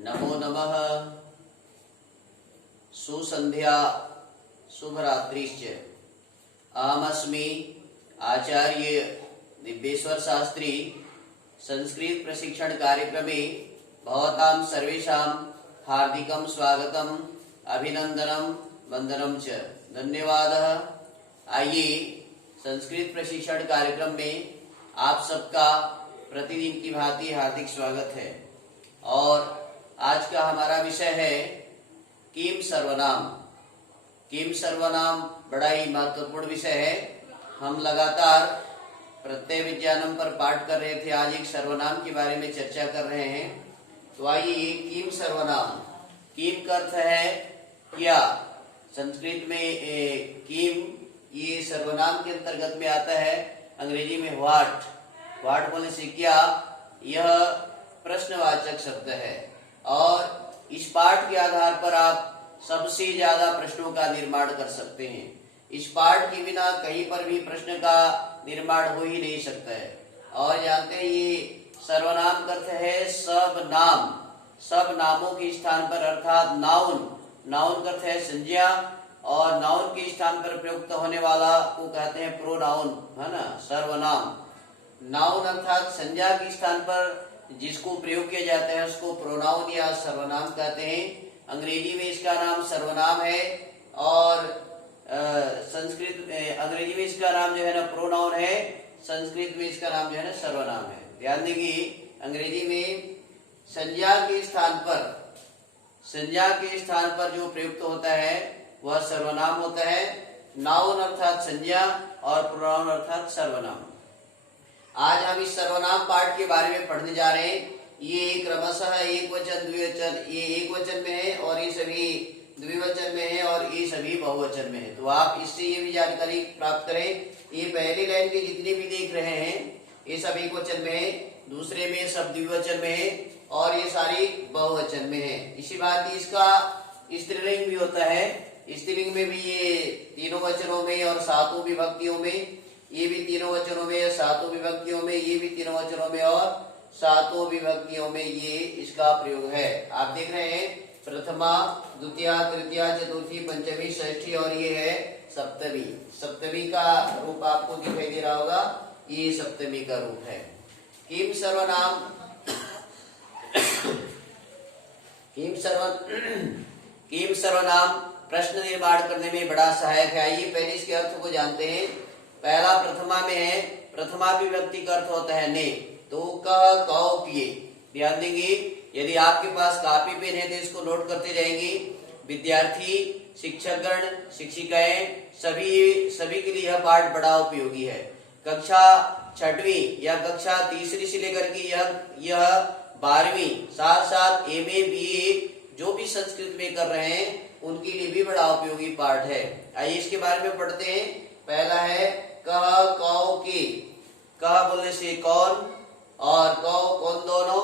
नमो नमः। सुसंध्या शुभरात्रिश्च। अहमस्मि आचार्य दिव्येश्वर शास्त्री। संस्कृत प्रशिक्षण कार्यक्रमे भवतां सर्वेषां हार्दिकं स्वागतम्, अभिनंदनम वंदनम च। धन्यवादः। आइए, संस्कृत प्रशिक्षण कार्यक्रम में आप सबका प्रतिदिन की भांति हार्दिक स्वागत है। और आज का हमारा विषय है किम सर्वनाम। किम सर्वनाम बड़ा ही महत्वपूर्ण विषय है। हम लगातार प्रत्यय विज्ञानम पर पाठ कर रहे थे, आज एक सर्वनाम के बारे में चर्चा कर रहे हैं। तो आइए, किम सर्वनाम। किम का अर्थ है क्या। संस्कृत में किम ये सर्वनाम के अंतर्गत में आता है। अंग्रेजी में व्हाट। व्हाट बोलने से क्या, यह प्रश्नवाचक शब्द है। और इस पाठ के आधार पर आप सबसे ज्यादा प्रश्नों का निर्माण कर सकते हैं। इस पाठ के बिना कहीं पर भी प्रश्न का निर्माण हो ही नहीं सकता है। और जानते हैं, ये सर्वनाम का अर्थ है सब नाम। सब नामों के स्थान पर, अर्थात नाउन। नाउन का अर्थ है संज्ञा, और नाउन के स्थान पर प्रयुक्त होने वाला को कहते हैं प्रोनाउन, है ना, सर्वनाम। नाउन अर्थात संज्ञा के स्थान पर जिसको प्रयोग किया जाता है उसको प्रोनाउन या सर्वनाम कहते हैं। अंग्रेजी में इसका नाम सर्वनाम है, और अंग्रेजी में इसका नाम जो है ना प्रोनाउन है, संस्कृत में इसका नाम जो है ना सर्वनाम है। ध्यान देंगे, अंग्रेजी में संज्ञा के स्थान पर जो प्रयुक्त होता है वह सर्वनाम होता है। नाउन अर्थात संज्ञा और प्रोनाउन अर्थात सर्वनाम। आज हम इस सर्वनाम पाठ के बारे में पढ़ने जा रहे हैं। ये क्रमशः एक वचन, द्विवचन, ये एक वचन में है और ये सभी द्विवचन में है और ये सभी बहुवचन में है। तो आप इससे ये भी जानकारी प्राप्त करें। ये पहली लाइन के जितने भी देख रहे हैं ये सब एक वचन में है, दूसरे में सब द्विवचन में है और ये सारी बहुवचन में है। इसी बात इसका स्त्रीलिंग भी होता है। स्त्रीलिंग में भी ये तीनों वचनों में और सातों विभक्तियों में, ये भी तीनों वचनों में, सातों विभक्तियों में, ये भी तीनों वचनों में और सातों विभक्तियों में ये इसका प्रयोग है। आप देख रहे हैं प्रथमा, द्वितीया, तृतीया, चतुर्थी, पंचमी, षष्ठी और ये है सप्तमी। सप्तमी का रूप आपको दिखाई दे रहा होगा, ये सप्तमी का रूप है। किम सर्वनाम किम सर्वनाम प्रश्न निर्माण करने में बड़ा सहायक है। आइए पहले इसके अर्थ को जानते हैं। पहला प्रथमा में है। प्रथमा विभक्ति का अर्थ होता है ने। तो कह, कहो, किए। ध्यान देंगे, यदि आपके पास कॉपी पेन है तो इसको नोट करते जाएंगे। विद्यार्थी, शिक्षकगण, शिक्षिकाएं, सभी के लिए यह पाठ बड़ा उपयोगी है। कक्षा छठवीं या कक्षा तीसरी से लेकर के यह 12वीं, साथ साथ MA BA जो भी संस्कृत में कर रहे हैं उनके लिए भी बड़ा उपयोगी पाठ है। आइए इसके बारे में पढ़ते हैं। पहला है कह, कौ, के। कह बोलने से कौन, और कौ कौन दोनों,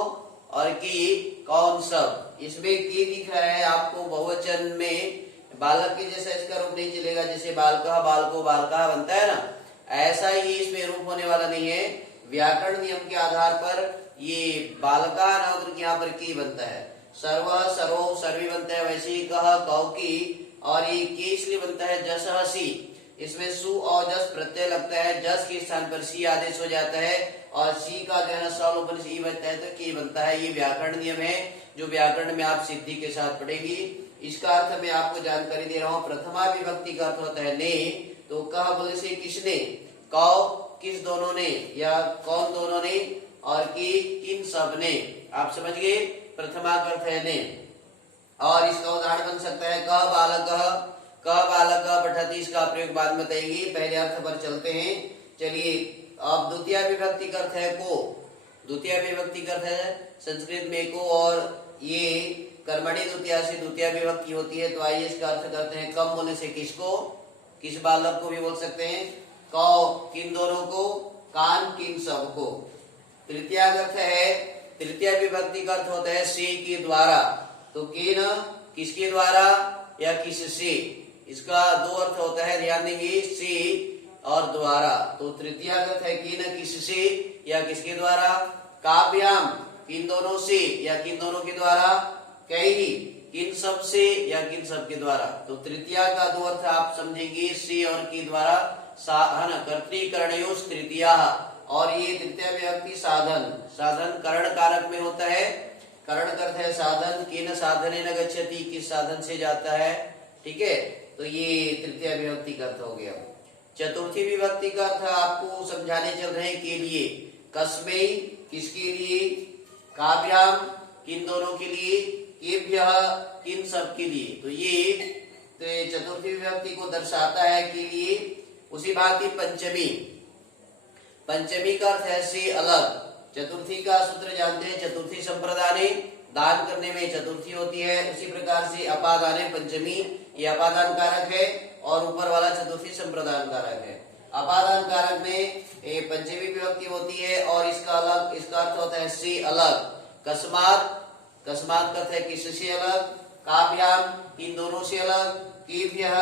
और की कौन सब। इसमें की दिख रहा है आपको बहुवचन में। बालक के जैसा इसका रूप नहीं चलेगा, जैसे बालकः, बालको, बालकः बनता है ना, ऐसा ही इसमें रूप होने वाला नहीं है। व्याकरण नियम के आधार पर ये बालका न होकर यहाँ पर की बनता है। सर्व, सर्वो, सर्वी बनता है, वैसे ही कह, कौ, की। और ये की इसलिए बनता है जसः, सी। इसमें सु और जस प्रत्यय लगता है, जस के स्थान पर सी आदेश हो जाता है और सी का जो है ना सलोपन से ई बनता है तो की बनता है। ये व्याकरण नियम है जो व्याकरण में आप सिद्धि के साथ पढ़ेगी। इसका अर्थ मैं आपको जानकारी दे रहा हूँ। प्रथमा विभक्ति का अर्थ होता है ने। तो कह बोले से किसने, कौ किस दोनों ने या कौन दोनों ने, और की किन सब ने। आप समझ गए, प्रथमा का अर्थ है ने। और इसका उदाहरण बन सकता है कह बालक, क बालक पठति। इसका प्रयोग बाद में बताएगी, पहले अर्थ पर चलते हैं। चलिए, अब द्वितीय विभक्ति का अर्थ है को। द्वितीय विभक्ति का अर्थ है संस्कृत में को, और ये कर्मणि द्वितीया से द्वितीय विभक्ति होती है। तो आइए इसका अर्थ करते हैं। कम बोलने से किसको, किस बालक को भी बोल सकते हैं। कौ किन दोनों को, कान किन सब को। तृतीय अर्थ है, तृतीय विभक्ति का अर्थ होता है से के द्वारा। तो किन किसके द्वारा या किससे। इसका दो अर्थ होता है, ध्यान देंगे, से और द्वारा। तो तृतीय अर्थ है कि न किससे या किसके द्वारा। काव्याम किन दोनों से या किन दोनों के द्वारा। कई ही, किन सब से या किन सब के द्वारा। तो तृतीया का दो अर्थ आप समझेंगे, से और की द्वारा, है ना, कर्तृकरणयोस् तृतीया। और ये तृतीया विभक्ति साधन, साधन करण कारक में होता है। करण का अर्थ है साधन, किन साधनेन गच्छति, किस साधन से जाता है, ठीक है। तो ये तृतीया विभक्ति का अर्थ हो गया। चतुर्थी विभक्ति का अर्थ आपको समझाने चल रहे हैं, के लिए, कस्मै किसके लिए, काभ्याम किन दोनों के लिए, केभ्यः किन सब के लिए। तो ये चतुर्थी विभक्ति को दर्शाता है, के लिए। उसी भांति पंचमी, पंचमी का अर्थ है से अलग। चतुर्थी का सूत्र जानते हैं, चतुर्थी संप्रदाने, दान करने में चतुर्थी होती है। उसी प्रकार से अपादाने पंचमी, ये अपादान कारक है और ऊपर वाला चतुर्थी संप्रदान कारक है। अपादान कारक में पंचमी विभक्ति होती है और इसका अलग, इसका अर्थ होता है से अलग। कस्मात, कस्मात का अर्थ है किससे अलग, काभ्याम इन दोनों से अलग, केभ्यः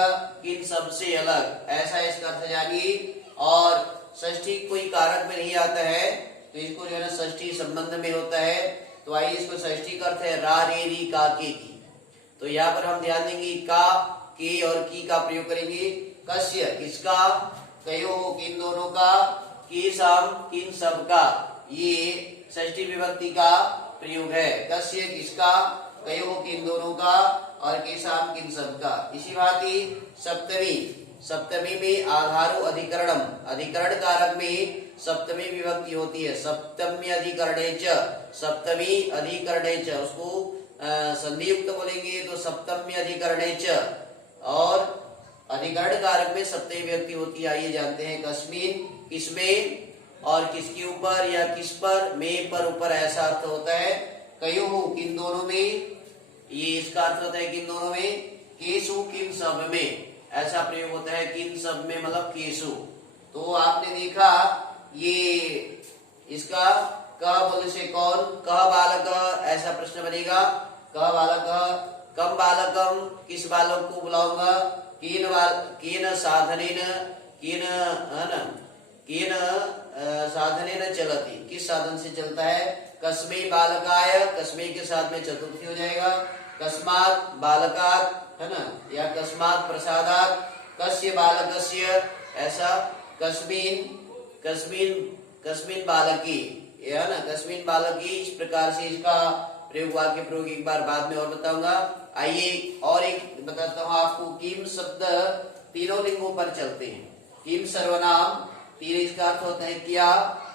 किन सब से अलग, ऐसा इसका अर्थ जानिए। और षष्ठी कोई कारक में नहीं आता है, तो इसको जो है ना षष्ठी संबंध में होता है। तो आइए इसको षष्ठी का अर्थ है रा रे री का के की। तो यहाँ पर हम ध्यान देंगे, का, के और की का प्रयोग करेंगे। कस्य किसका, कयो किन दोनों का, के साम किन सब का, ये षष्ठी विभक्ति का प्रयोग है। कस्य किसका, कयो किन दोनों का और के साम किन सब का। इसी भांति सप्तमी, सप्तमी में आधारो अधिकरणम, अधिकरण कारक में सप्तमी विभक्ति होती है। सप्तमी अधिकरणे च, सप्तमी अधिकरणे च, उसको संधि युक्त बोलेंगे तो सप्तमी अधिकरणे च। और अधिकरण कारक में सप्तमी विभक्ति होती है। आइए जानते हैं, कस्मिन किसमें, और किसके ऊपर या किस पर, में पर ऊपर, ऐसा अर्थ होता है। कयो किन दोनों में, ये इसका अर्थ होता है किन दोनों में। केसु किन सब में, ऐसा प्रयोग होता है, किन सब में मतलब केसु। तो आपने देखा ये इसका कह बोले से कौन, कह बालक, ऐसा प्रश्न बनेगा। कह बालक, कम बालकम किस बालक को बुलाऊंगा, किन साधनेन, किन, है ना, किन साधनेन चलती, किस साधन से चलता है। कस्मै बालकाय, कस्मै के साथ में चतुर्थी हो जाएगा। कस्मात बालकात, है ना, या कस्मात प्रसादात, कस्य बालकस्य, ऐसा। कस्मिन, कस्मिन, कस्मिन बालकी, है ना, कस्मिन बालकी, इस प्रकार से इसका प्रयोग, वाक्य प्रयोग एक बार बाद में और बताऊंगा। आइए और एक बताता हूँ आपको, किम शब्द तीनों लिंगों पर चलते हैं। किम सर्वनाम, तीन इसका अर्थ होता है क्या,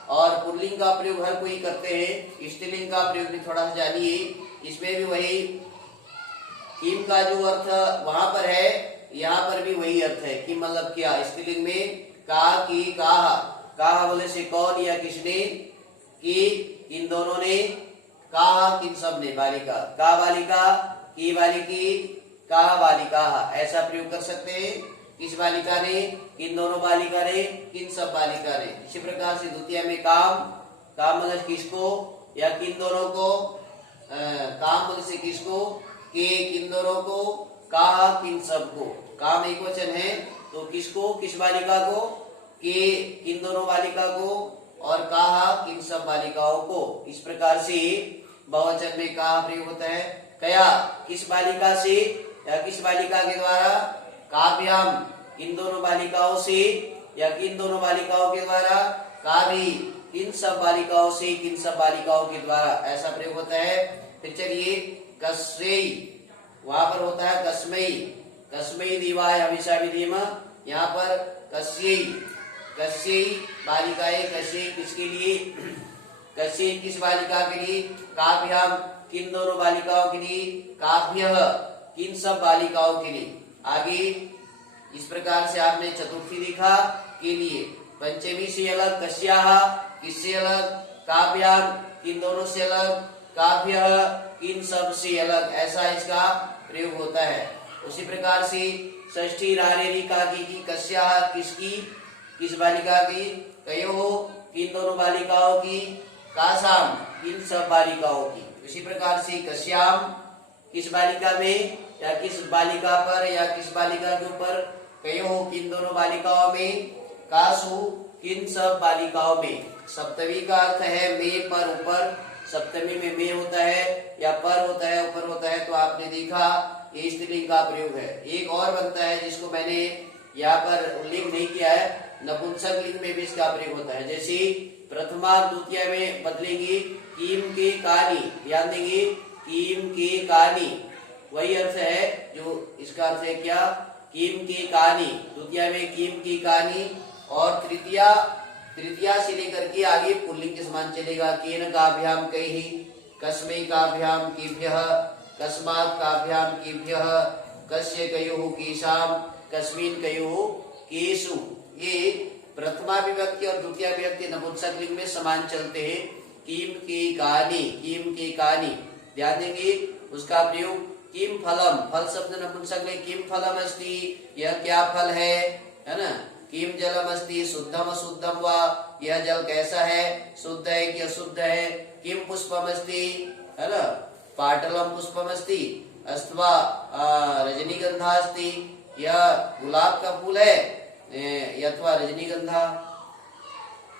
और पुल्लिंग का प्रयोग हर कोई करते हैं। स्त्रीलिंग का प्रयोग भी थोड़ा सा जानिए, इसमें भी वही किम का जो अर्थ वहां पर है, यहाँ पर भी वही अर्थ है। किम मतलब क्या, स्त्रीलिंग में का, की, काहा, काहा बोले से कौन या किसने, की इन दोनों ने, काहा किन सब ने, बालिका, का बालिका, की बालिकी, काहा बालिका, ऐसा प्रयोग कर सकते हैं। किस बालिका ने, किन दोनों बालिका ने, किन सब बालिका ने। इसी प्रकार से द्वितीय में काम, काम मतलब किसको या किन दोनों को, काम बोले से किसको, के किन दोनों को, काहा किन सब को। काम एक वचन है तो किसको, किस बालिका को, के किन दोनों बालिका को, और काहा किन सब बालिकाओं को। इस प्रकार से बहुवचन में काहा प्रयोग होता है। कया किस बालिका से या किस बालिका के द्वारा, काभ्याम किन दोनों बालिकाओं से या किन दोनों बालिकाओं के द्वारा, काभी किन सब बालिकाओं से किन सब बालिकाओं के द्वारा, ऐसा प्रयोग होता है। फिर चलिए, कस्मै, वहां पर होता है कस्मै, कस्मै दीवाय हमेशा विधिम, यहाँ पर कस्यै, कस्यै बालिकाएं, कस्यै किसके लिए, कस्यै किस बालिका के लिए, काभ्याम किन दोनों बालिकाओं के लिए, काभ्यः किन सब बालिकाओं के लिए। आगे इस प्रकार से आपने चतुर्थी देखा, के लिए। पंचमी से अलग, कस्याः किससे अलग, काभ्याम किन दोनों से अलग, काभ्यः किन सब से अलग, ऐसा इसका प्रयोग होता है। उसी प्रकार से षष्ठी रारेरी का की, कस्याः किसकी, किस बालिका की, कयो किन दोनों बालिकाओं की, कासाम किन सब बालिकाओं की। इसी प्रकार से कस्याम किस बालिका में या किस बालिका पर या किस बालिका के ऊपर, कयो किन दोनों बालिकाओं में, कासु किन सब बालिकाओं में। सप्तमी का अर्थ है में पर ऊपर, सप्तमी में में होता है या पर होता है ऊपर होता है, देखा ये स्त्रीलिंग का प्रयोग है। एक और बनता है जिसको मैंने यहाँ पर उल्लेख नहीं किया है, नपुंसक लिंग में भी इसका प्रयोग होता है। जैसे प्रथमा और द्वितीय में बदलेंगी कीम के कहानी, ध्यान देंगे कीम के कहानी, वही अर्थ है जो इसका अर्थ है क्या, कीम की कहानी। द्वितीय में कीम की कहानी और तृतीया से लेकर के आगे पुल्लिंग के समान चलेगा। केन काभ्याम कैहि, कस्मै काभ्याम केभ्यः, कस्मात् काभ्याम केभ्यः, कस्य कयोः केशाम, कस्मिन् कयोः केशु। ये प्रथमा विभक्ति और द्वितीय विभक्ति नपुंसक लिंग में समान चलते हैं। कीम की कहानी, कीम की कहानी, ध्यान देंगे उसका प्रयोग। किम फलम, फल शब्द नपुंसक लिंग, किम फलम अस्ति, यह क्या फल है ना। किम जलम अस्ति, शुद्धम अशुद्धम वा, यह जल कैसा है, शुद्ध है कि अशुद्ध है। किम पुष्पम अस्ति, है ना, पाटलम पुष्पम अस्ति, अथवा रजनीगंधा अस्ति, यह गुलाब का फूल है अथवा रजनीगंधा।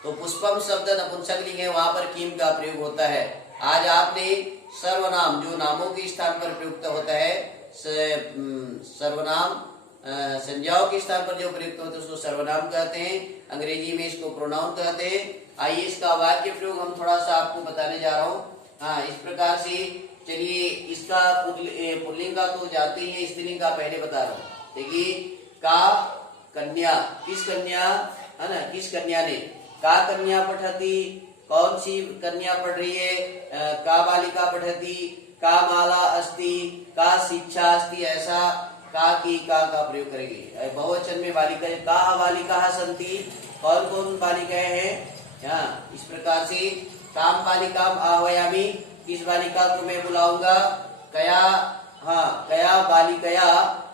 तो पुष्पम शब्द नपुंसक लिंग है, वहां पर किम का प्रयोग होता है। आज आपने सर्वनाम जो नामों के स्थान पर प्रयुक्त होता है, सर्वनाम संज्ञाओं के स्थान पर जो प्रयुक्त होता है उसको सर्वनाम कहते हैं, अंग्रेजी में इसको प्रोनाउन कहते हैं। आइए इसका वाक्य प्रयोग हम थोड़ा सा आपको बताने जा रहा हूँ। हाँ, इस प्रकार से चलिए इसका पुल्लिंग का तो जानते ही है, स्त्रीलिंग का पहले बता रहा हूँ। देखिए का कन्या, किस कन्या, है ना, किस कन्या ने, का कन्या पठती, कौन सी कन्या पढ़ रही है, का बालिका पठती, का माला अस्ति, का शिक्षा अस्ति, ऐसा का की का प्रयोग करेंगे। बहुवचन में बालिका, का बालिका सन्ति, कौन कौन बालिकाएं हैं, इस प्रकार से काम बालिकाम आह्वयामि, किस बालिका को मैं बुलाऊंगा, कया, हाँ, कया बालिकया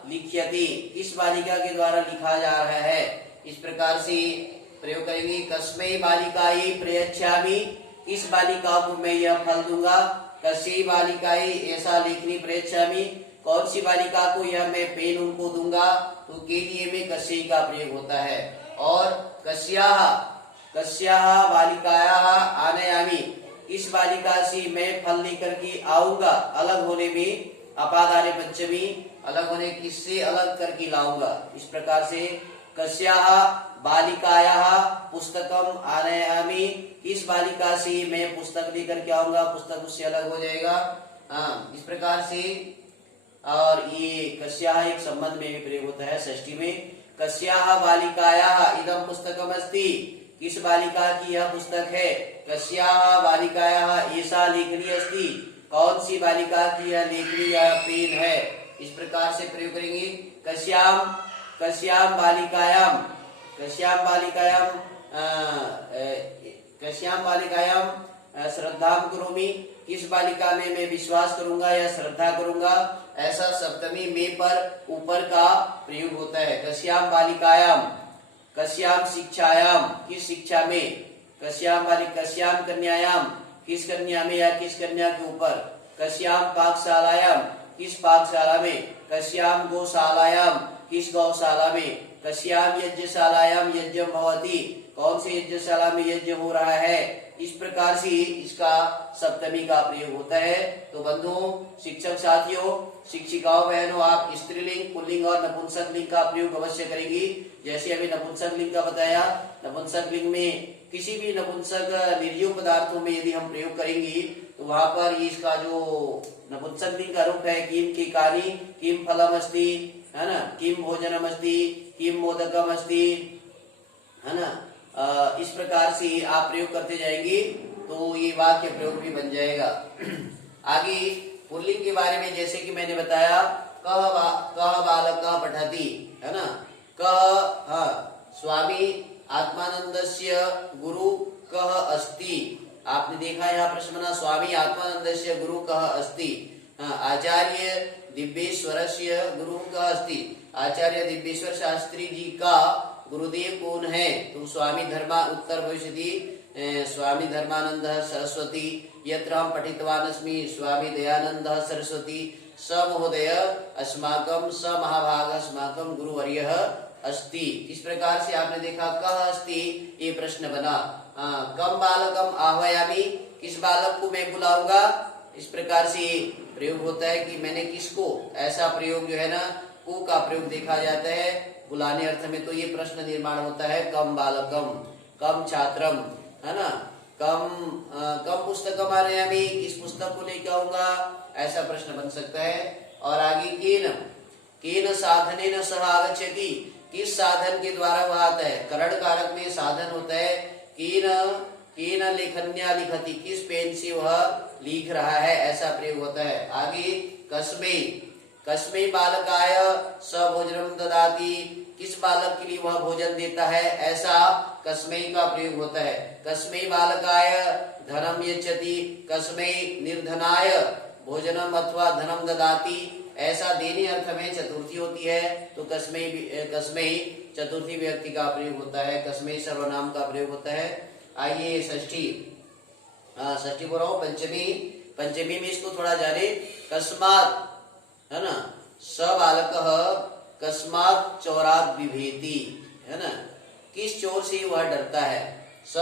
लिख्यति, किस बालिका के द्वारा लिखा जा रहा है, इस प्रकार से प्रयोग करेंगे। कस्मै बालिकायै प्रयच्छामि, किस बालिका को मैं यह फल दूंगा, कस्यै बालिकायै ऐसा लेखनी प्रयच्छामि, कौन सी बालिका को यह मैं पेन उनको दूंगा, तो के लिए में कस्यै का प्रयोग होता है। और कस्याः बालिकायाः आनयामि, इस बालिका से मैं फल लेकर के आऊंगा, अलग होने में अपादाने पंचमी, अलग होने किससे अलग करके लाऊंगा, इस प्रकार से कस्याः बालिकायाः पुस्तकम आनयामि, इस बालिका से मैं पुस्तक लेकर के आऊंगा, पुस्तक उससे अलग हो जाएगा। हाँ, इस प्रकार से। और ये कस्याः एक संबंध में भी प्रयोग होता है षष्ठी में। कस्याः बालिकायाः इदं पुस्तकम अस्ति, किस बालिका की यह पुस्तक है, कस्याः बालिकायाः एषा लेखनी अस्ति, कौन सी बालिका की यह लेखनी या पेन है, इस प्रकार से प्रयोग करेंगे। कस्याम बालिकायाम श्रद्धां करोमि, किस बालिका में मैं विश्वास करूंगा या श्रद्धा करूंगा, ऐसा सप्तमी में पर ऊपर का प्रयोग होता है। कस्याम बालिकायाम, कस्याम शिक्षायाम, किस शिक्षा में, कस्याम कन्यायाम, किस कन्या में या किस कन्या के ऊपर, कस्याम पाकशालायाम, किस पाकशाला में, कस्याम गौशालायाम, किस गौशाला में, कस्याम यज्ञशालायाम यज्ञ भवति, कौन सी यज्ञशाला में यज्ञ हो रहा है, इस प्रकार से इसका सप्तमी का प्रयोग होता है। तो बंधुओं, शिक्षक साथियों, शिक्षिकाओं, बहनों, आप स्त्रीलिंग, पुल्लिंग और नपुंसक लिंग का प्रयोग अवश्य करेंगी। जैसे अभी नपुंसक लिंग का बताया, नपुंसक लिंग में किसी भी नपुंसक निर्जीव पदार्थों में यदि हम प्रयोग करेंगे तो वहां पर इसका जो नपुंसक लिंग का रूप है, किम की कहानी, किम फलम अस्ति, है ना, किम भोजनम अस्ति, किम मोदकम अस्ति, है ना, इस प्रकार से आप प्रयोग करते जाएंगे तो ये वाक्य प्रयोग भी बन जाएगा। आगे पुल्लिंग के बारे में जैसे कि मैंने बताया, कह बालकः पठति, है ना, कह, हाँ, स्वामी आत्मानंदस्य गुरु कह अस्ति, आपने देखा यहाँ प्रश्न बना, स्वामी आत्मानंदस्य गुरु कह अस्ति, आचार्य दिव्येश्वरस्य गुरु कह अस्ति, आचार्य दिव्येश्वर शास्त्री जी का गुरुदेव कौन है, तो स्वामी धर्मा उत्तर भविष्यति स्वामी धर्मानंद सरस्वती, यत्र हम पठितवान अस्मि स्वामी दयानंद सरस्वती, स महोदय अस्माकं स महाभाग अस्माकं गुरुवर्यः अस्ति। इस प्रकार से आपने देखा कह अस्ति, ये प्रश्न बना। कम बालकम आह्वयामि, किस बालक को मैं बुलाऊंगा, इस प्रकार से प्रयोग होता है कि मैंने किसको, ऐसा प्रयोग जो है ना को का प्रयोग देखा जाता है बुलाने अर्थ में। तो ये प्रश्न निर्माण होता है कम बालकम, कम छात्रम, है ना, कम पुस्तकम आनयामि, किस पुस्तक को लेकर आऊंगा, ऐसा प्रश्न बन सकता है। और आगे केन साधनेन सह आगच्छति, किस साधन के द्वारा वह आता है। करण कारक में साधन होता है केन लेखन्या लिखति, किस पेन से वह लिख रहा है, ऐसा प्रयोग होता है। आगे कस्मै बालकाय स भोजनम ददाति, किस बालक के लिए वह भोजन देता है, ऐसा कस्मै का प्रयोग होता है। कस्मै बालकाय धनम यच्छति, कस्मै निर्धनाय भोजनम अथवा धनम ददाति, ऐसा देने अर्थ में चतुर्थी होती है तो कस्मै चतुर्थी व्यक्ति का प्रयोग होता है, कस्मै सर्वनाम का प्रयोग होता है। आइए षष्ठी बोल रहा हूँ, पंचमी में इसको थोड़ा जाने। कस्मात, है ना, स बालकः कस्मात चौरात बिभेति, है ना, किस चोर से वह डरता है। स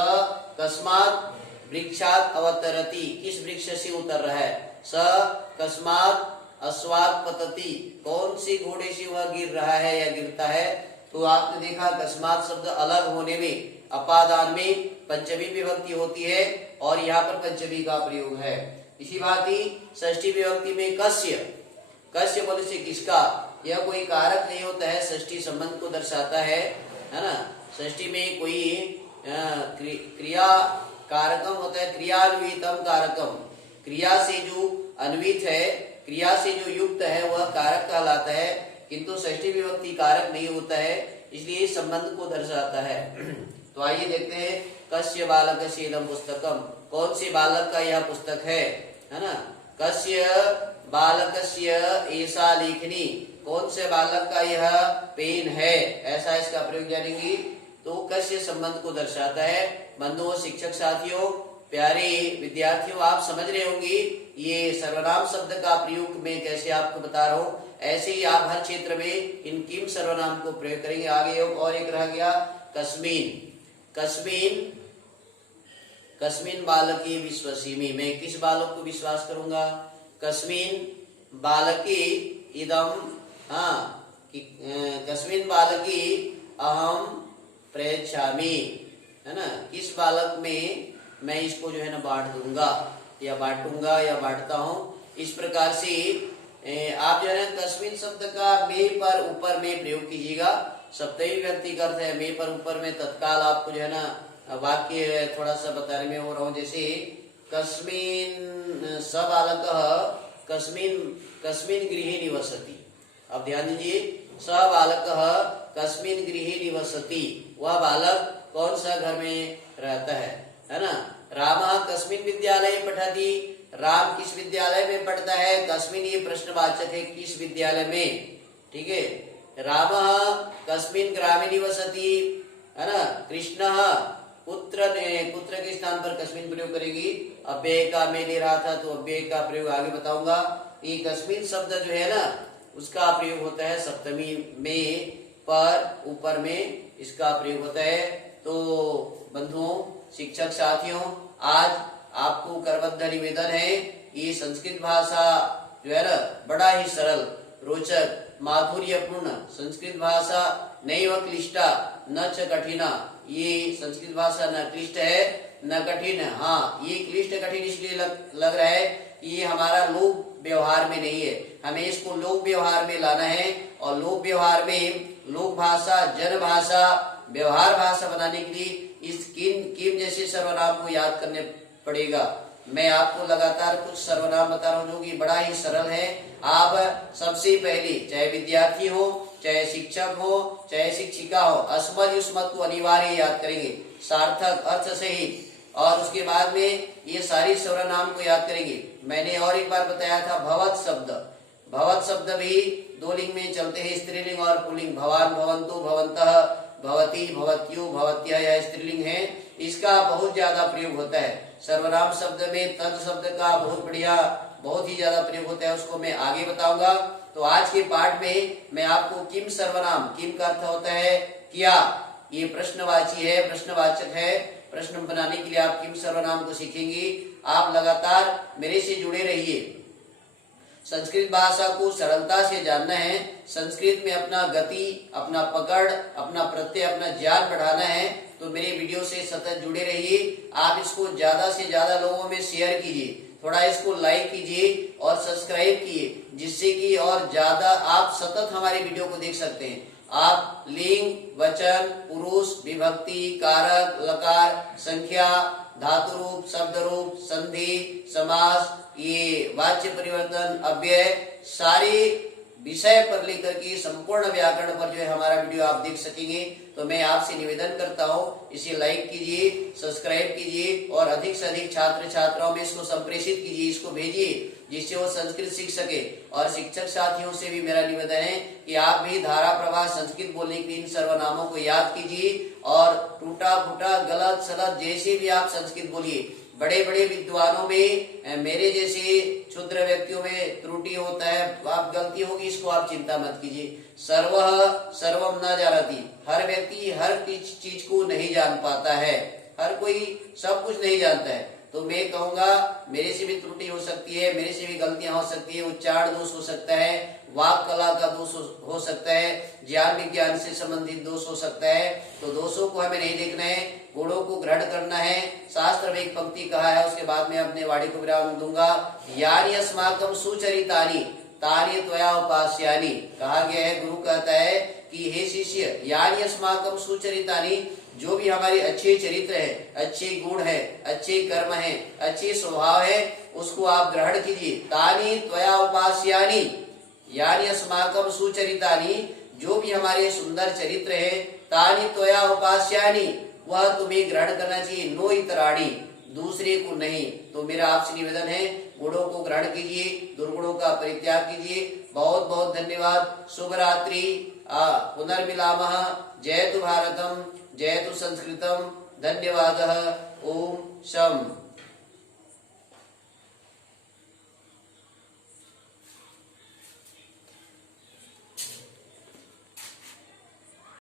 कस्मात वृक्षात अवतरति, किस वृक्ष से उतर रहा है। स कस्मात अश्वात पतति, कौन सी घोड़े से वह गिर रहा है या गिरता है। तो आपने देखा कस्मात शब्द अलग होने में अपादान में पंचमी विभक्ति होती है और यहाँ पर पंचमी का प्रयोग है। इसी बात ही षष्ठी विभक्ति में कस्य बोले से किसका, यह कोई कारक नहीं होता है, षष्ठी संबंध को दर्शाता है ना। षष्ठी में कोई क्रिया कारकम होता है, क्रियान्वितम कारकम, क्रिया से जो अन्वित है, क्रिया से जो युक्त है वह कारक कहलाता है, किंतु षष्ठी विभक्ति कारक नहीं होता है, इसलिए संबंध को दर्शाता है। तो आइए देखते हैं कस्य बालकस्य इदं पुस्तकम, कौन से बालक का यह पुस्तक है ना। कस्य बालकस्य एषा लेखनी, कौन से बालक का यह पेन है, ऐसा इसका प्रयोग जानेंगे। तो कस्य संबंध को दर्शाता है। बंधुओं, शिक्षक साथियों, प्यारे विद्यार्थियों, आप समझ रहे होंगे ये सर्वनाम शब्द का प्रयोग मैं कैसे आपको बता रहा हूँ, ऐसे ही आप हर क्षेत्र में इन किम सर्वनाम को प्रयोग करेंगे। आगे और एक रह गया कस्मिन बालकी विश्वसिमि, मैं किस बालक को विश्वास करूंगा। कस्मिन बालकी इदम, कस्मिन बालकी अहम प्रयच्छामि, है ना, किस बालक में मैं इसको जो है ना बांट दूंगा या बांटूंगा या बांटता हूँ। इस प्रकार से आप जो है कस्मिन शब्द का मे पर ऊपर में प्रयोग कीजिएगा। सप्तमी व्यक्ति का अर्थ है मे पर ऊपर में, तत्काल आपको जो है ना वाक्य थोड़ा सा बताने में हो रहा हूँ। जैसे कस्मिन स बालकः कस्मिन गृहे निवसति, अब ध्यान दीजिए, स बालकः कस्मिन गृहे निवसति, वह बालक कौन सा घर में रहता है ना। रामः कस्मिन विद्यालये पठति, राम किस विद्यालय में पढ़ता है। कस्मिन ये प्रश्नवाचक है, किस विद्यालय में, ठीक है। रामः कस्मिन ग्रामे निवसति, है ना। कृष्णः पुत्र के स्थान पर कस्मिन प्रयोग करेगी। अव्यय का मैं ले रहा था तो अव्यय का प्रयोग आगे बताऊंगा। ये कस्मिन शब्द जो है ना उसका प्रयोग होता है सप्तमी में, पर ऊपर में इसका प्रयोग होता है। तो बंधुओं, शिक्षक साथियों, आज आपको करबद्ध निवेदन है, ये संस्कृत भाषा जो है ना बड़ा ही सरल, रोचक, माधुर्यपूर्ण संस्कृत भाषा, नैव क्लिष्टा न च कठिना, ये संस्कृत भाषा न क्लिष्ट है न कठिन है। हाँ, ये क्लिष्ट कठिन इसलिए लग रहा है कि ये हमारा लोक व्यवहार में नहीं है, हमें इसको लोक व्यवहार में लाना है। और लोक व्यवहार में लोक भाषा, जन भाषा, व्यवहार भाषा बनाने के लिए इस किम जैसे सर्वनाम को याद करने पड़ेगा। मैं आपको लगातार कुछ सर्वनाम बता रहा हूँ जो कि बड़ा ही सरल है। आप सबसे पहले चाहे विद्यार्थी हो, चाहे शिक्षक हो, चाहे शिक्षिका हो, अस्मद युष्मद को अनिवार्य याद करेंगे, सार्थक अर्थ सहित। और उसके बाद में ये सारी सर्वनाम को याद करेंगे। मैंने और एक बार बताया था भवत शब्द भी दो लिंग में चलते हैं, स्त्रीलिंग और पुल्लिंग। भवान, भवन्तु, भवन्तः, भवती, भवत्युः, भवत्यः, यह स्त्रीलिंग है, इसका बहुत ज्यादा प्रयोग होता है। सर्वनाम शब्द में तद शब्द का बहुत ही ज्यादा प्रयोग होता है, उसको मैं आगे बताऊंगा। तो आज के पाठ में मैं आपको किम सर्वनाम, किम का अर्थ होता है क्या, ये प्रश्नवाची है, प्रश्नवाचक है, प्रश्न बनाने के लिए आप किम सर्वनाम को सीखेंगे। आप लगातार मेरे से जुड़े रहिए। संस्कृत भाषा को सरलता से जानना है, संस्कृत में अपना गति, अपना पकड़, अपना प्रत्यय, अपना ज्ञान बढ़ाना है तो मेरे वीडियो से सतत जुड़े रहिए। आप इसको ज्यादा से ज्यादा लोगों में शेयर कीजिए, थोड़ा इसको लाइक कीजिए और सब्सक्राइब कीजिए, जिससे कि और ज्यादा आप सतत हमारे वीडियो को देख सकते हैं। आप लिंग, वचन, पुरुष, विभक्ति, कारक, लकार, संख्या, धातु रूप, शब्द रूप, संधि, समास, ये वाच्य परिवर्तन, अव्यय, सारे विषय पर लेकर के संपूर्ण व्याकरण पर जो है हमारा वीडियो आप देख सकेंगे। तो मैं आपसे निवेदन करता हूँ, इसे लाइक कीजिए, सब्सक्राइब कीजिए और अधिक से अधिक छात्र छात्राओं में इसको संप्रेषित कीजिए, इसको भेजिए, जिससे वो संस्कृत सीख सके। और शिक्षक साथियों से भी मेरा निवेदन है कि आप भी धारा प्रवाह संस्कृत बोलने के इन सर्वनामों को याद कीजिए और टूटा फूटा, गलत सलत जैसे भी आप संस्कृत बोलिए। बड़े बड़े विद्वानों में, मेरे जैसे क्षुद्र व्यक्तियों में त्रुटि होता है, आप गलती होगी, इसको आप चिंता मत कीजिए। सर्वः सर्वम न जानति, हर व्यक्ति हर चीज को नहीं जान पाता है, हर कोई सब कुछ नहीं जानता है। तो मैं कहूंगा मेरे से भी त्रुटि हो सकती है, मेरे से भी गलतियां हो सकती है, उच्चारण दोष हो सकता है, वाक कला का दोष हो सकता है, ज्ञान विज्ञान से संबंधित दोष हो सकता है। तो दोषों को हमें नहीं देखना है, गुणों को ग्रहण करना है। शास्त्र में एक पंक्ति कहा है, उसके बाद में अपने वाणी को विराम दूंगा। यानी अस्माकम सुचरितानि तानि त्वया उपास्यानि, कहा गया है, गुरु कहता है कि हे शिष्य, यानी अस्माकम सुचरितानि, जो भी हमारे अच्छे चरित्र है, अच्छे गुण है, अच्छे कर्म है, अच्छे स्वभाव है, उसको आप ग्रहण कीजिए। तानि त्वया उपास्यानि, यानी अस्माकम सुचरितानि, जो भी हमारे सुंदर चरित्र है, तानि त्वया उपास्यानि, वह तुम्हें ग्रहण करना चाहिए, नो इतराणि, दूसरे को नहीं। तो मेरा आपसे निवेदन है, गुणों को ग्रहण कीजिए, दुर्गुणों का परित्याग कीजिए। बहुत बहुत धन्यवाद। शुभ रात्रि। पुनर्मिलामः। जयतु भारतम, जयतु संस्कृतम। धन्यवादः। ओम शम।